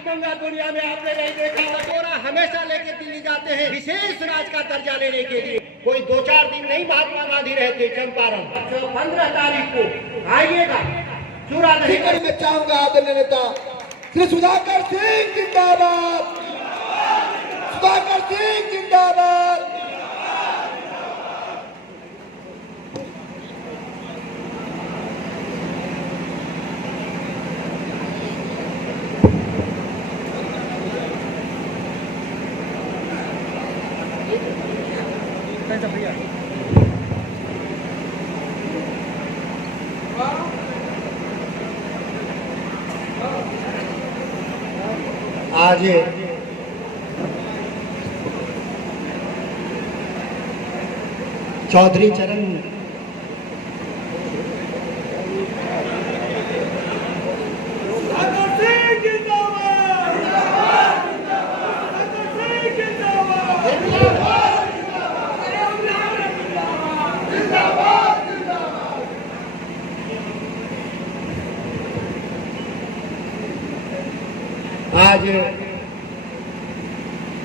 दंगा दुनिया में आपने नहीं देखा। कटोरा हमेशा लेके दिल्ली जाते हैं विशेष राज का दर्जा लेने के लिए। कोई 2-4 दिन नहीं महात्मा गांधी रहते चंपारण। 15 तारीख को आइएगा, चुरा नहीं कर। मैं चाहूंगा आदरणीय नेता श्री सुधाकर सिंह जिंदाबाद, सुधाकर सिंह जिंदाबाद। आज चौधरी चरण आज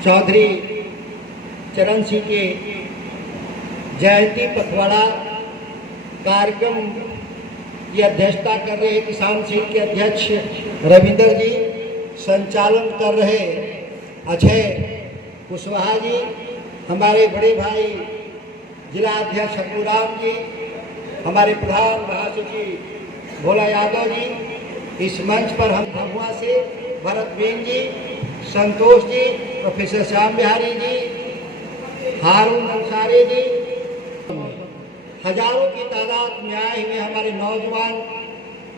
चौधरी चरण सिंह के जयंती पखवाड़ा कार्यक्रम की अध्यक्षता कर रहे किसान सिंह के अध्यक्ष रविंदर जी, संचालन कर रहे अजय कुशवाहा जी, हमारे बड़े भाई जिला अध्यक्ष अपूराम जी, हमारे प्रधान महासचिव भोला यादव जी, इस मंच पर हम भभुआ से भरत बेन जी, संतोष जी, प्रोफेसर श्याम बिहारी जी, हारून अंसारी जी, हजारों की तादाद में आए हुए हमारे नौजवान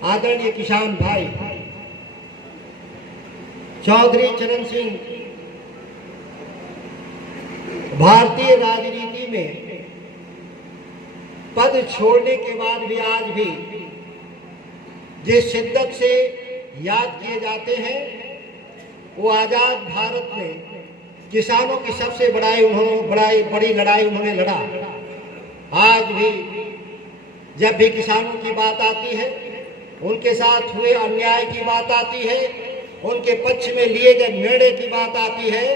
आदरणीय किसान भाई। चौधरी चरण सिंह भारतीय राजनीति में पद छोड़ने के बाद भी आज भी जिस शिद्दत से याद किए जाते हैं, वो आजाद भारत में किसानों की सबसे बड़ी लड़ाई उन्होंने लड़ा। आज भी जब भी किसानों की बात आती है, उनके साथ हुए अन्याय की बात आती है, उनके पक्ष में लिए गए निर्णय की बात आती है,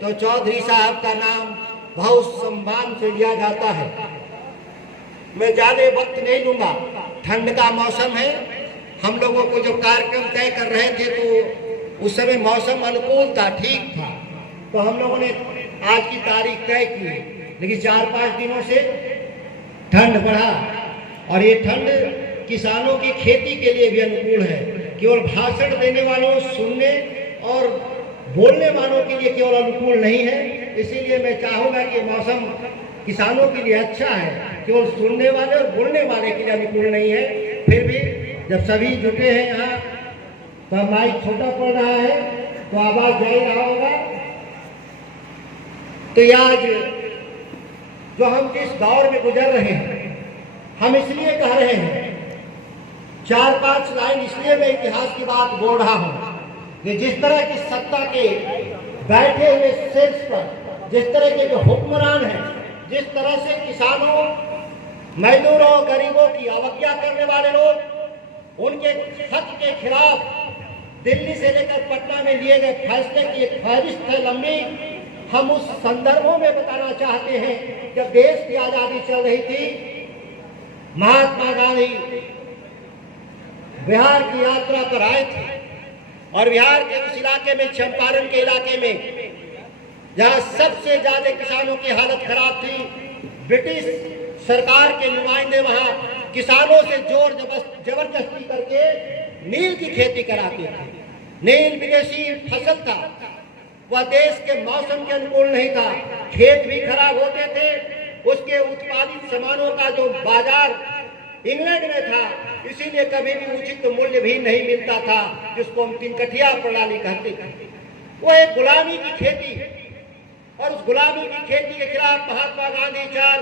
तो चौधरी साहब का नाम बहुत सम्मान से लिया जाता है। मैं ज्यादा वक्त नहीं लूंगा, ठंड का मौसम है। हम लोगों को जो कार्यक्रम तय कर रहे थे तो उस समय मौसम अनुकूल था, ठीक था, तो हम लोगों ने आज की तारीख तय की। लेकिन 4-5 दिनों से ठंड बढ़ा और ये ठंड किसानों की खेती के लिए भी अनुकूल है। केवल भाषण देने वालों, सुनने और बोलने वालों के लिए केवल अनुकूल नहीं है। इसीलिए मैं चाहूंगा कि मौसम किसानों के लिए अच्छा है, केवल सुनने वाले और बोलने वाले के लिए अनुकूल नहीं है। फिर भी जब सभी जुटे हैं यहाँ, तो माइक छोटा पड़ रहा है तो आवाज जा ही रहा होगा। तो आज जो हम जिस दौर में गुजर रहे हैं, हम इसलिए कह रहे हैं, 4-5 लाइन इसलिए मैं इतिहास की बात बोल रहा हूं कि जिस तरह की सत्ता के बैठे हुए शीर्ष पर जिस तरह के जो हुक्मरान हैं, जिस तरह से किसानों, मजदूरों, गरीबों की अवज्ञा करने वाले लोग, उनके हक के खिलाफ दिल्ली से लेकर पटना में लिए गए फैसले की एक फहरिस्त है लंबी। हम उस संदर्भों में बताना चाहते हैं, जब देश की आजादी चल रही थी, महात्मा गांधी बिहार की यात्रा पर आए थे और बिहार के उस इलाके में, चंपारण के इलाके में, जहां सबसे ज्यादा किसानों की हालत खराब थी, ब्रिटिश सरकार के नुमाइंदे वहां किसानों से जोर जबरदस्ती करके नील की खेती कराते थे। नील विदेशी फसल था, वह देश के मौसम के अनुकूल नहीं था, खेत भी खराब होते थे, उसके उत्पादित सामानों का जो बाजार इंग्लैंड में था, इसीलिए कभी भी उचित मूल्य भी नहीं मिलता था, जिसको हम 3 कठिया प्रणाली कहते थे। वो एक गुलामी की खेती, और उस गुलामी की खेती के खिलाफ महात्मा गांधी 4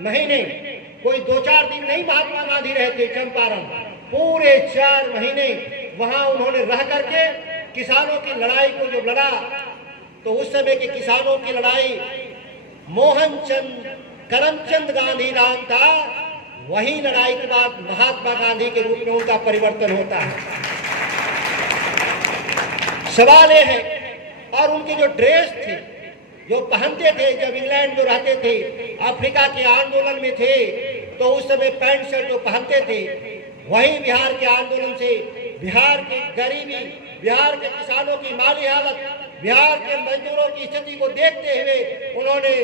महीने, कोई 2-4 दिन नहीं महात्मा गांधी रहते चंपारण, पूरे 4 महीने वहां उन्होंने रह करके किसानों की लड़ाई को जो लड़ा, तो उस समय के किसानों की लड़ाई मोहनचंद करमचंद गांधी नाम था। वही लड़ाई के बाद महात्मा गांधी के रूप में उनका परिवर्तन होता है। सवाल ये है, और उनके जो ड्रेस थे जो पहनते थे, जब इंग्लैंड में रहते थे, अफ्रीका के आंदोलन में थे, तो उस समय पैंट शर्ट जो पहनते थे, वही बिहार के आंदोलन से बिहार की गरीबी, बिहार के किसानों की माली हालत, बिहार के मजदूरों की स्थिति को देखते हुए उन्होंने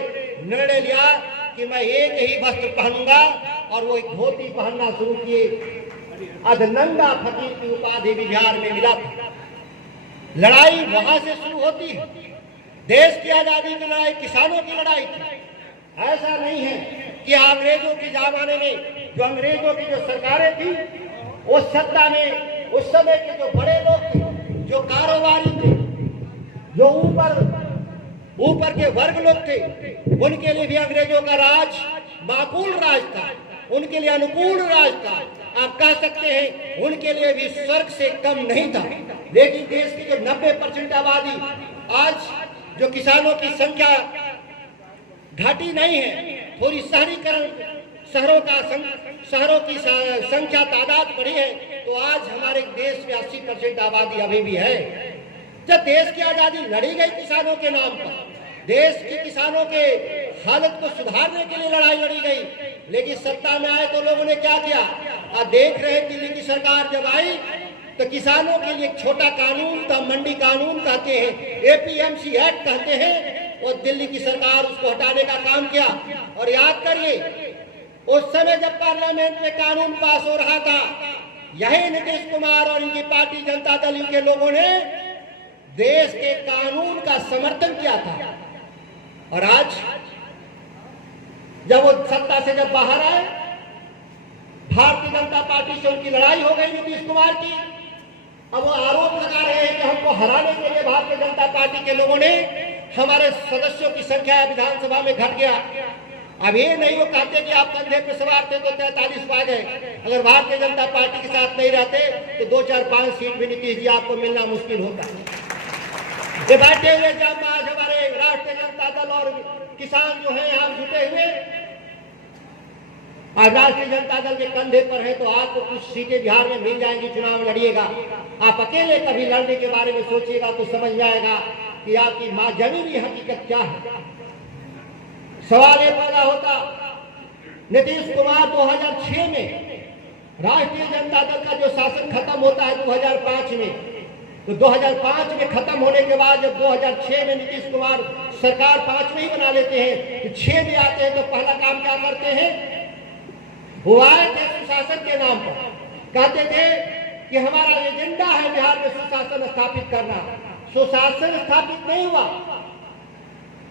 निर्णय लिया कि मैं एक ही वस्त्र पहनूंगा, और वो एक धोती पहनना शुरू किए। अधनंगा फकीर की उपाधि भी बिहार में मिला था। लड़ाई वहां से शुरू होती है। देश की आजादी की लड़ाई किसानों की लड़ाई थी। ऐसा नहीं है कि अंग्रेजों के जमाने में जो अंग्रेजों की जो सरकारें थी, उस सत्ता में उस समय के जो बड़े लोग थे, जो कारोबारी थे, जो ऊपर के वर्ग लोग थे, उनके लिए भी अंग्रेजों का राज माकूल राज था, उनके लिए अनुकूल राज था। आप कह सकते हैं उनके लिए भी स्वर्ग से कम नहीं था। लेकिन देश की जो 90% आबादी, आज जो किसानों की संख्या घटी नहीं है, थोड़ी शहरीकरण, शहरों की संख्या तादाद बढ़ी है, तो आज हमारे देश में 80% आबादी अभी भी है। जब देश की आजादी लड़ी गई किसानों के नाम पर, देश के किसानों के हालत को सुधारने के लिए लड़ाई लड़ी गई, लेकिन सत्ता में आए तो लोगों ने क्या किया? आप देख रहे हैं, दिल्ली की सरकार जब आई तो किसानों के लिए एक छोटा कानून था, मंडी कानून कहते हैं, एपीएमसी एक्ट कहते हैं, और दिल्ली की सरकार उसको हटाने का काम किया। और याद करिए, उस समय जब पार्लियामेंट में कानून पास हो रहा था, यही नीतीश कुमार और इनकी पार्टी जनता दल के लोगों ने देश के कानून का समर्थन किया था। और आज जब वो सत्ता से जब बाहर आए, भारतीय जनता पार्टी से उनकी लड़ाई हो गई नीतीश कुमार की। अब वो आरोप लगा रहे हैं कि हमको हराने के लिए भारतीय जनता पार्टी के लोगों ने, हमारे सदस्यों की संख्या विधानसभा में घट गया। अब ये नहीं वो कहते कि आप कंधे पे सवार थे तो 43 पा गए। अगर भारतीय जनता पार्टी के साथ नहीं रहते तो 2, 4, 5 सीट भी नीतीश जी आपको मिलना मुश्किल होता है। ये बातें हुए जब आज हमारे राष्ट्रीय जनता दल और किसान जो है यहाँ जुटे हुए, आज राष्ट्रीय जनता दल के कंधे पर है, तो आपको कुछ सीटें बिहार में मिल जाएंगी, चुनाव लड़िएगा। आप अकेले कभी लड़ने के बारे में सोचिएगा तो समझ जाएगा कि आपकी माँ जमीनी हकीकत क्या है। सवाल ये पैदा होता, नीतीश कुमार 2006 में राष्ट्रीय जनता दल का जो शासन खत्म होता है 2005 में, तो 2005 में खत्म होने के बाद जब 2006 में नीतीश कुमार सरकार 5 में ही बना लेते हैं, तो 6 में आते हैं, तो पहला काम क्या करते हैं? वो आए थे सुशासन के नाम पर, कहते थे कि हमारा एजेंडा है बिहार में सुशासन स्थापित करना। सुशासन स्थापित नहीं हुआ,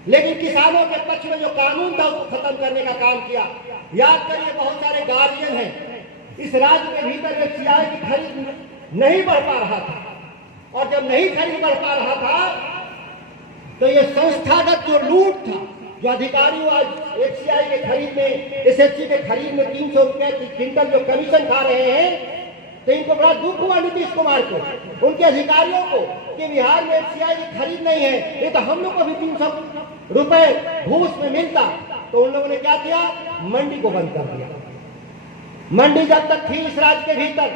लेकिन किसानों के पक्ष में जो कानून था उसको खत्म करने का काम किया। याद करिए, बहुत सारे गार्जियन हैं इस राज्य के भीतर जो एफसीआई की खरीद नहीं बढ़ पा रहा था, और जब नहीं खरीद बढ़ पा रहा था तो ये संस्थागत जो लूट था, जो अधिकारी आज एफसीआई के खरीद में, एसएससी के खरीद में 300 रुपए की क्विंटल जो कमीशन खा रहे हैं, तो इनको बड़ा दुख हुआ नीतीश कुमार को, उनके अधिकारियों को, कि बिहार में एफसीआई की खरीद नहीं है, ये तो हम लोग को भी 300 रुपए घूस में मिलता। तो उन लोगों ने क्या किया? मंडी को बंद कर दिया। मंडी जब तक थी इस राज्य के भीतर,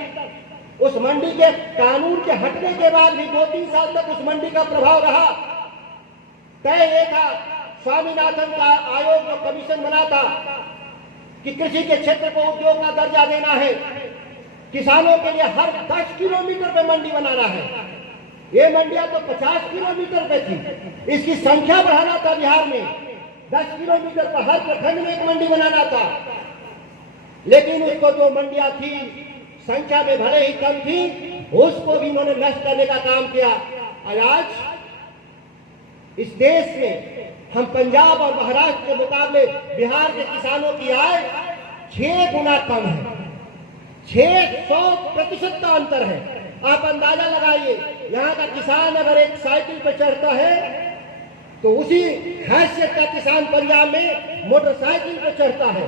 उस मंडी के कानून के हटने के बाद भी 2-3 साल तक उस मंडी का प्रभाव रहा। तय ये था, स्वामीनाथन का आयोग जो कमीशन बना था कि कृषि के क्षेत्र को उद्योग का दर्जा देना है, किसानों के लिए हर 10 किलोमीटर पे मंडी बनाना है। ये मंडियां तो 50 किलोमीटर पे थी, इसकी संख्या बढ़ाना था बिहार में, 10 किलोमीटर पर हर प्रखंड में एक मंडी बनाना था। लेकिन उसको जो मंडियां थी संख्या में भले ही कम थी, उसको भी इन्होंने नष्ट करने का काम किया। और आज इस देश में हम पंजाब और महाराष्ट्र के मुकाबले बिहार के किसानों की आय 6 गुना कम है, 600% का अंतर है। आप अंदाजा लगाइए, यहाँ का किसान अगर एक साइकिल पर चढ़ता है तो उसी हैसियत का किसान पंजाब में मोटरसाइकिल पर चढ़ता है,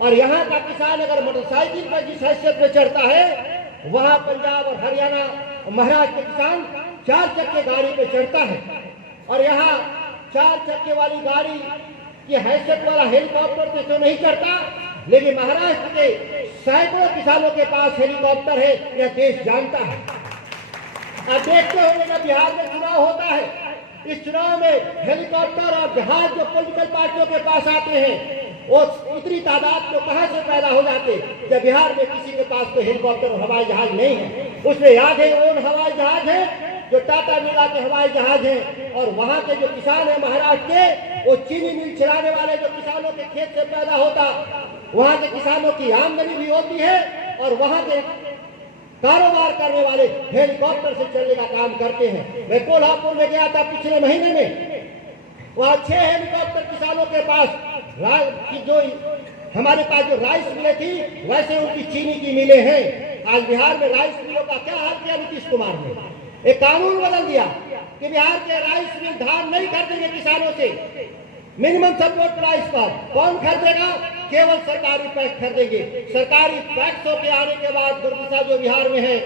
और यहाँ का किसान अगर मोटरसाइकिल पर जिस हैसियत पर चढ़ता है, वहाँ पंजाब और हरियाणा और महाराष्ट्र के किसान 4 चक्के गाड़ी पे चढ़ता है। और यहाँ 4 चक्के वाली गाड़ी की हैसियत वाला हेलीकॉप्टर तो नहीं चढ़ता, लेकिन महाराष्ट्र के सैकड़ों किसानों के पास हेलीकॉप्टर है, यह देश जानता है। आप देखते होंगे जब बिहार में इस चुनाव में हेलीकॉप्टर और जहाज जो पॉलिटिकल पार्टियों के पास आते हैं वो उतनी तादाद तो कहां से पैदा हो जाते जब बिहार में किसी के पास कोई हेलीकॉप्टर और हवाई जहाज नहीं है। उसमें याद है ओन हवाई जहाज है जो टाटा मिला के हवाई जहाज है, और वहां के जो किसान है महाराष्ट्र के, वो चीनी मिल चलाने वाले जो किसानों के खेत से पैदा होता, वहां के किसानों की आमदनी भी होती है, और वहां के कारोबार करने वाले हेलीकॉप्टर से चलने का काम करते हैं। मैं कोल्हापुर में गया था पिछले महीने में, वहां 6 हेलीकॉप्टर किसानों के पास की जो हमारे पास जो राइस मिलें थी वैसे उनकी चीनी की मिलें हैं। आज बिहार में राइस मिलों का क्या हाल किया नीतीश कुमार ने? एक कानून बदल दिया कि बिहार के राइस मिल धान नहीं खरीदेंगे किसानों से, मिनिमम सपोर्ट प्राइस पर। कौन खरीदेगा? केवल सरकारी पैक्स खरीदेंगे। सरकारी पैक्सों के आने के बाद दुर्दशा जो बिहार में है,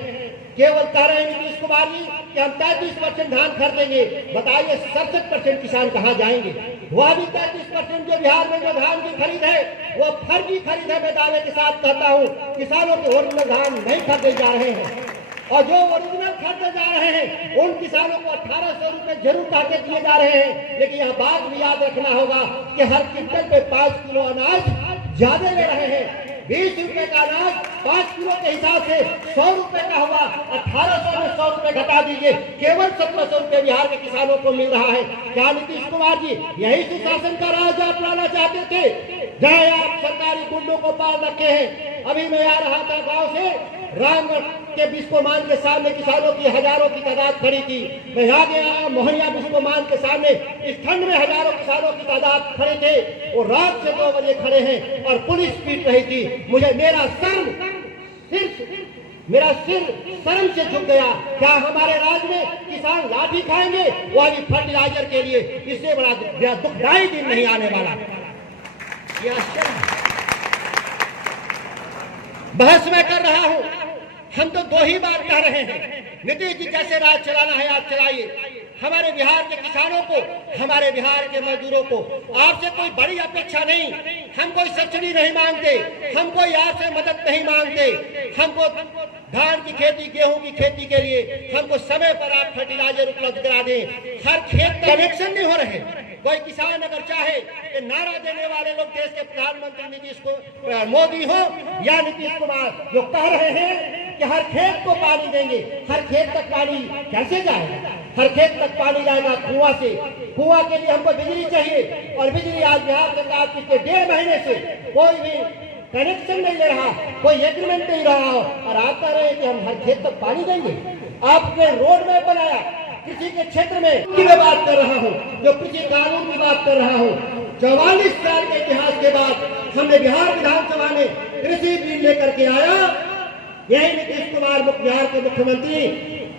केवल कह रहे हैं नीतीश कुमार जी कि हम 33% धान खरीदेंगे। बताइए 67% किसान कहाँ जाएंगे? वह भी 33% जो बिहार में जो धान की खरीद है वो फर्जी खरीद है। मैं दावे के साथ कहता हूँ किसानों के ओरिजिनल धान नहीं खरीदे जा रहे हैं, और जो ओरिजिनल खरीदे जा रहे हैं उन किसानों को 1800 रुपए जरूर काटे दिए जा रहे हैं। लेकिन यह बात भी याद रखना होगा कि हर क्विंटल पे 5 किलो अनाज ज्यादा ले रहे हैं। 20 रुपए का अनाज 5 किलो के हिसाब से 100 रुपए का हुआ, 1800 में 100 रुपए घटा दीजिए, केवल 1700 रुपए बिहार के किसानों को मिल रहा है। क्या नीतीश कुमार जी यही सुशासन का राज आप लाना चाहते थे, जहाँ आप सरकारी गुंडों को पाल रखे हैं? अभी मैं आ रहा था गाँव से, रामगढ़ के बिस्कोमान के सामने किसानों की हजारों की तादाद खड़ी थी। मैं यहाँ गया मोहनिया बिस्कोमान के सामने, इस ठंड में हजारों किसानों की तादाद खड़े थे। वो रात से 2 बजे खड़े हैं और पुलिस पीट रही थी। मुझे मेरा सिर शर्म से झुक गया। क्या हमारे राज्य में किसान लाठी खाएंगे, वो भी फर्टिलाइजर के लिए? इससे बड़ा दुखदायी दिन नहीं आने वाला। बहस में कर रहा हूं, हम तो 2 ही बात कह रहे हैं। नीतीश जी जैसे राज चलाना है आप चलाइए। हमारे बिहार के किसानों को, हमारे बिहार के मजदूरों को आपसे कोई बड़ी अपेक्षा नहीं। हम कोई सब्सिडी नहीं मांगते, हम कोई आपसे मदद नहीं मांगते। हमको धान की खेती, गेहूं की खेती के लिए हमको समय पर आप फर्टिलाइजर उपलब्ध करा दें। हर खेत का कनेक्शन नहीं हो रहे। कोई किसान अगर चाहे कि नारा देने वाले लोग देश के प्रधानमंत्री नीतीश मोदी हो या नीतीश कुमार, जो कह रहे हैं कि हर खेत को पानी देंगे, हर खेत तक पानी कैसे जाएगा? हर खेत तक पानी जाएगा कुआं से। कुआं के लिए हमको बिजली चाहिए, और बिजली आज बिहार सरकार पिछले 1.5 महीने से कोई भी कनेक्शन नहीं ले रहा, कोई एग्रीमेंट नहीं रहा, और आप कह रहे हैं कि हम हर खेत तक पानी देंगे। आपने रोड मैप बनाया कृषि के क्षेत्र में, की मैं बात कर रहा हूँ, जो कृषि कानून की बात कर रहा हूँ। 44 साल के इतिहास के बाद हमने बिहार विधानसभा में कृषि बिल लेकर के आया। यही नीतीश कुमार बिहार के मुख्यमंत्री,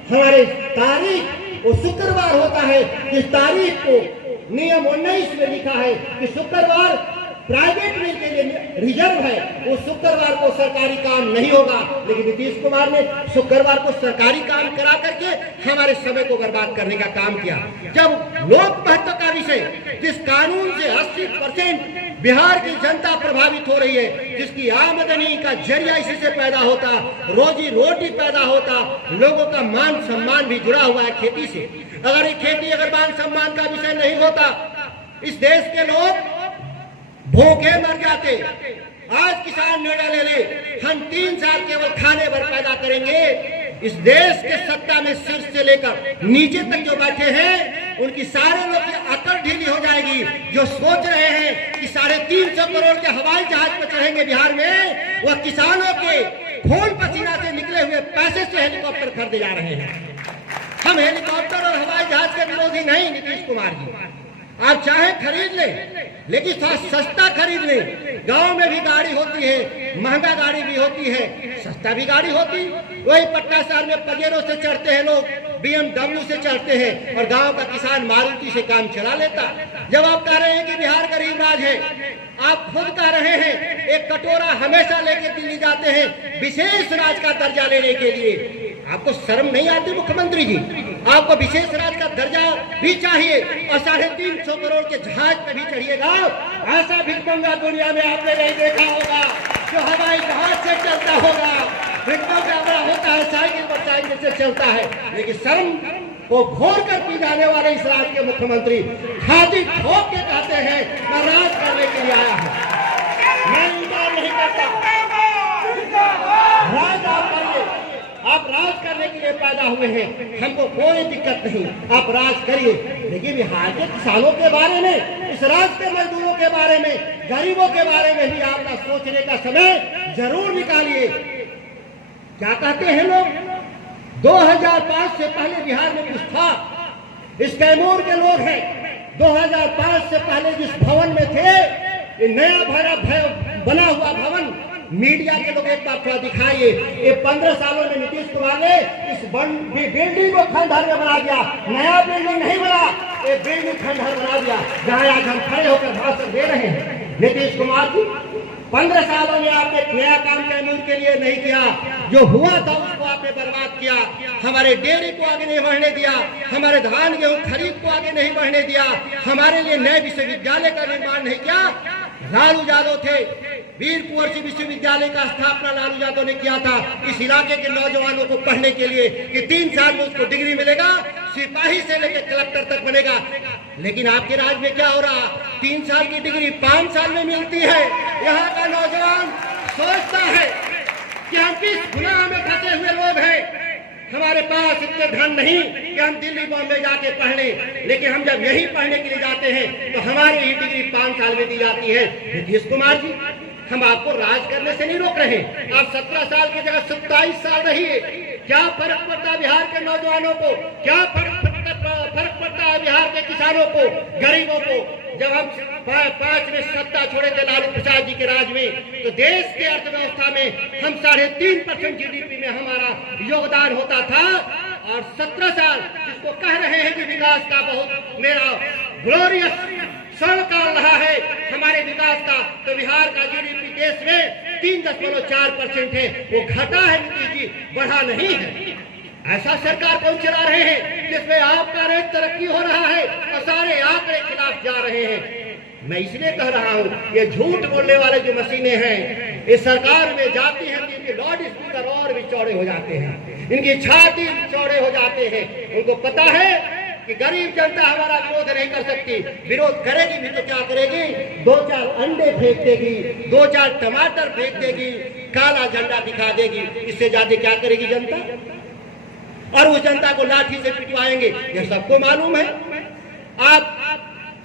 हमारे तारीख वो शुक्रवार होता है, जिस तारीख को नियम 19 में लिखा है कि शुक्रवार प्राइवेट मिल के लिए रिजर्व है, वो शुक्रवार को सरकारी काम नहीं होगा। लेकिन नीतीश कुमार ने शुक्रवार को सरकारी काम करा करके हमारे समय को बर्बाद करने का काम किया। जब लोक महत्व का विषय, जिस कानून से 80% बिहार की जनता प्रभावित हो रही है, जिसकी आमदनी का जरिया इसी से पैदा होता, रोजी रोटी पैदा होता, लोगों का मान सम्मान भी जुड़ा हुआ है खेती से। अगर ये खेती, अगर मान सम्मान का विषय नहीं होता, इस देश के लोग भूखे मर जाते। आज किसान निर्णय ले, हम 3 साल केवल खाने भर पैदा करेंगे। इस देश के सत्ता में शीर्ष से लेकर नीचे तक जो बैठे हैं, उनकी सारे लोग की अकल ढीली हो जाएगी। जो सोच रहे हैं कि 350 करोड़ के हवाई जहाज पर चढ़ेंगे बिहार में, वह किसानों के खून पसीना से निकले हुए पैसे से हेलीकॉप्टर खरीदे जा रहे हैं। हम हेलीकॉप्टर और हवाई जहाज के विरोधी नहीं नीतीश कुमार जी। आप चाहे खरीद लें, लेकिन थोड़ा सस्ता खरीद लें। गांव में भी गाड़ी होती है, महंगा गाड़ी भी होती है, सस्ता भी गाड़ी होती। वही पटना शहर में पजेरो से चढ़ते हैं लोग, BMW से चढ़ते हैं, और गांव का किसान मारुति से काम चला लेता। जब आप कह रहे हैं कि बिहार गरीब राज है, आप खुद कह रहे हैं एक कटोरा हमेशा लेके दिल्ली जाते हैं विशेष राज का दर्जा लेने के लिए। आपको शर्म नहीं आती मुख्यमंत्री जी? आपको विशेष राज का दर्जा भी चाहिए, और 350 करोड़ के जहाज पे भी चढ़िएगा। ऐसा भिक्षुक दुनिया में आपने नहीं देखा होगा जो हवाई जहाज से चलता होगा। भिक्षुक का बड़ा होता है, साइकिल पर साइकिल से चलता है, लेकिन शर्म को घोर कर पी जाने वाले इस राज्य के मुख्यमंत्री छाती ठोक के कहते हैं मैं राज करने के लिए आया हूँ। मैं इनकार नहीं करता, राज आप करिए, आप राज करने के लिए पैदा हुए हैं, हमको कोई दिक्कत नहीं, आप राज करिए। लेकिन बिहार के किसानों के बारे में, इस राज्य के मजदूरों के बारे में, गरीबों के बारे में भी आपका सोचने का समय जरूर निकालिए। क्या कहते हैं लोग, 2005 से पहले बिहार में कुछ था, इस कैमूर के लोग हैं, 2005 से पहले जिस भवन में थे, ये नया बना हुआ भवन, मीडिया के लोग एक बार थोड़ा दिखाइए। ये 15 सालों में नीतीश कुमार ने इस बिल्डिंग को खंडहर में बना दिया। नया बिल्डिंग नहीं बना, ये बिल्डिंग खंडहर बना दिया, जहां आज हम खड़े होकर भाषण दे रहे हैं। नीतीश कुमार जी, 15 सालों में आपने नया काम कैमूर के लिए नहीं किया, जो हुआ था उसको आपने बर्बाद किया। हमारे डेयरी को आगे नहीं बढ़ने दिया, हमारे धान गेहूं खरीद को आगे नहीं बढ़ने दिया, हमारे लिए नए विश्वविद्यालय का निर्माण नहीं किया। लालू यादव थे, वीर कुंवर सिंह विश्वविद्यालय का स्थापना लालू यादव ने किया था इस इलाके के नौजवानों को पढ़ने के लिए कि 3 साल में उसको डिग्री मिलेगा, सिपाही से लेकर कलेक्टर तक बनेगा। लेकिन आपके राज्य में क्या हो रहा, 3 साल की डिग्री 5 साल में मिलती है। यहाँ का नौजवान सोचता है कि हम किस गुनाह में फंसे हुए लोग हैं, हमारे पास इतने धन नहीं कि हम दिल्ली बॉम्बे जाके पढ़ लें, लेकिन हम जब यही पढ़ने के लिए जाते हैं तो हमारी ही डिग्री 5 साल में दी जाती है। नीतीश कुमार जी, हम आपको राज करने से नहीं रोक रहे, आप 17 साल की जगह 27 साल रहिए। क्या फर्क पड़ता है बिहार के नौजवानों को, क्या फर्क पड़ता है बिहार के किसानों को, गरीबों को। जब हम 5 में सत्ता छोड़े थे लालू प्रसाद जी के राज में, तो देश की अर्थव्यवस्था में हम 3.5% GDP में हमारा योगदान होता था। और 17 साल जिसको कह रहे हैं कि विकास का बहुत मेरा ग्लोरियस क्षण काल रहा है हमारे विकास का, तो बिहार का GDP देश में 3.4% है, वो घटा है नीतीश जी, बढ़ा नहीं है। ऐसा सरकार कौन चला रहे हैं जिसमें आपका रेट तरक्की हो रहा है और सारे आंकड़े खिलाफ जा रहे हैं। मैं इसलिए कह रहा हूँ, ये झूठ बोलने वाले जो मशीनें हैं, इस सरकार में जाती हैं कि इनके लाउड स्पीकर और भी चौड़े हो जाते हैं, इनकी छाती चौड़े हो जाते हैं। उनको पता है कि गरीब जनता हमारा विरोध नहीं कर सकती, विरोध करेगी भी तो क्या करेगी, 2-4 अंडे फेंक देगी, 2-4 टमाटर फेंक देगी, काला झंडा दिखा देगी। इससे ज्यादा क्या करेगी जनता? और उस जनता को लाठी से पिटवाएंगे, यह सबको मालूम है। आप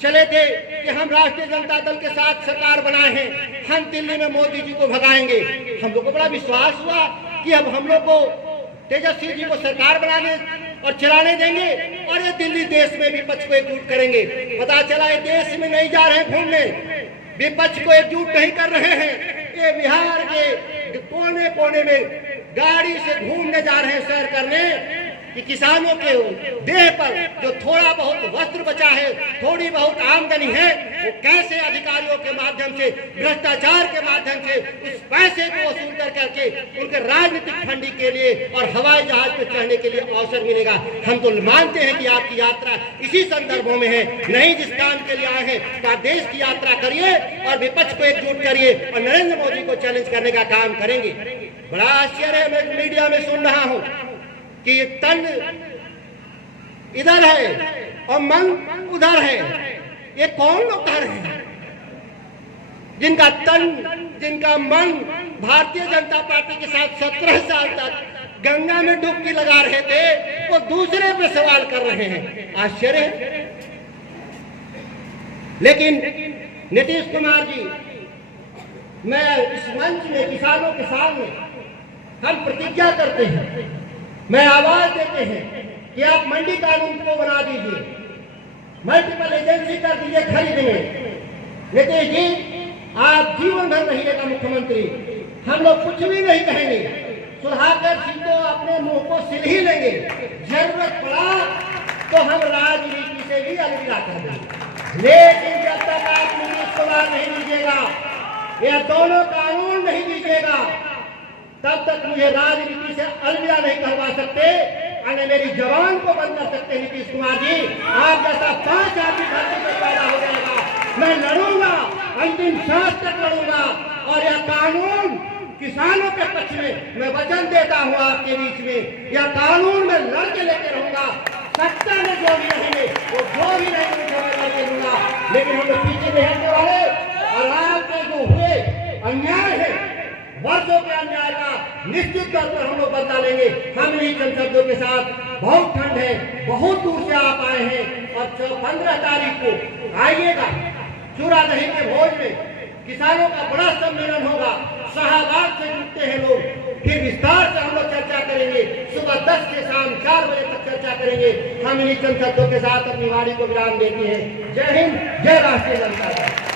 चले थे कि हम राष्ट्रीय जनता दल के साथ सरकार बनाए हैं, हम दिल्ली में मोदी जी को भगाएंगे। हम लोग को बड़ा विश्वास हुआ कि अब हम लोग को तेजस्वी जी को सरकार बनाने और चलाने देंगे और ये दिल्ली देश में विपक्ष को एकजुट करेंगे। पता चला ये देश में नहीं जा रहे घूमने, विपक्ष को एकजुट नहीं कर रहे हैं, ये बिहार के कोने कोने में गाड़ी से घूमने जा रहे हैं, सैर करने, कि किसानों के देह पर जो थोड़ा बहुत वस्त्र बचा है, थोड़ी बहुत आमदनी है, वो कैसे अधिकारियों के माध्यम से, भ्रष्टाचार के माध्यम से उस पैसे को वसूल कर करके उनके राजनीतिक फंडी के लिए और हवाई जहाज पर चढ़ने के लिए अवसर मिलेगा। हम तो मानते हैं कि आपकी यात्रा इसी संदर्भों में है, नहीं जिस काम के लिए आए हैं, तो आप देश की यात्रा करिए और विपक्ष को एकजुट करिए और नरेंद्र मोदी को चैलेंज करने का काम करेंगे। बड़ा आश्चर्य है, मैं मीडिया में सुन रहा हूँ कि ये तन इधर है और मन उधर है। ये कौन लोग कह रहे हैं? जिनका तन, जिनका मन भारतीय जनता पार्टी के साथ 17 साल तक गंगा में डुबकी लगा रहे थे, वो दूसरे पे सवाल कर रहे हैं। आश्चर्य है। लेकिन नीतीश कुमार जी, मैं इस मंच में किसानों के सामने हम प्रतिज्ञा करते हैं, मैं आवाज देते हैं कि आप मंडी कानून को बना दीजिए, मल्टीपल एजेंसी कर दीजिए खरीद में। नीतीश जी, आप जीवन भर रहिएगा मुख्यमंत्री, हम लोग कुछ भी नहीं कहेंगे, सुधाकर सिंह को अपने मुंह को सिल ही लेंगे, जरूरत पड़ा तो हम राजनीति से भी अलविदा कर देंगे। लेकिन जब तक आप नीतीश कुमार नहीं दीजिएगा, यह दोनों कानून नहीं दीजिएगा, तब तक मुझे राजनीति से अलविदा नहीं करवा सकते, और मेरी जवान को बंद कर सकते। नीतीश कुमार जी, आप जैसा 5 आदमी धरती पर पैदा हो जाएगा, मैं लड़ूंगा, अंतिम सांस तक लड़ूंगा, और यह कानून किसानों के पक्ष में मैं वचन देता हूँ आपके बीच में, यह कानून में लड़ के लेकर रहूंगा। सत्ता में जो भी नहीं भी नहीं मुझे करके दूंगा, लेकिन हम लोग पीछे नहीं हटने वाले। और आज के जो हुए अन्याय है, वर्षों के अन्याय का निश्चित तौर पर हम लोग बदला लेंगे। हम इन्हीं चंद शब्दों के साथ, बहुत ठंड है, बहुत दूर से आप आए हैं और 15 तारीख को आइएगा चूरादही के भोज में किसानों का बड़ा सम्मेलन होगा। शाहबाग से जुटते हैं लोग, फिर विस्तार से हम लोग चर्चा करेंगे। सुबह 10 से शाम 4 बजे तक चर्चा करेंगे। हम इन्हीं चंद शब्दों के साथ अपनी वाणी को विराम देते हैं। जय हिंद, जय राष्ट्रीय जनता दल।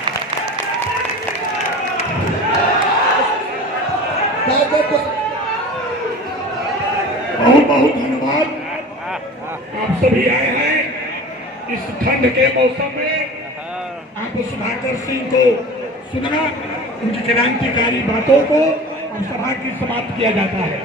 बहुत बहुत धन्यवाद। आप सभी आए हैं इस ठंड के मौसम में। आपको सुधाकर सिंह को सुनना, उनकी क्रांतिकारी बातों को अब सभा की समाप्त किया जाता है।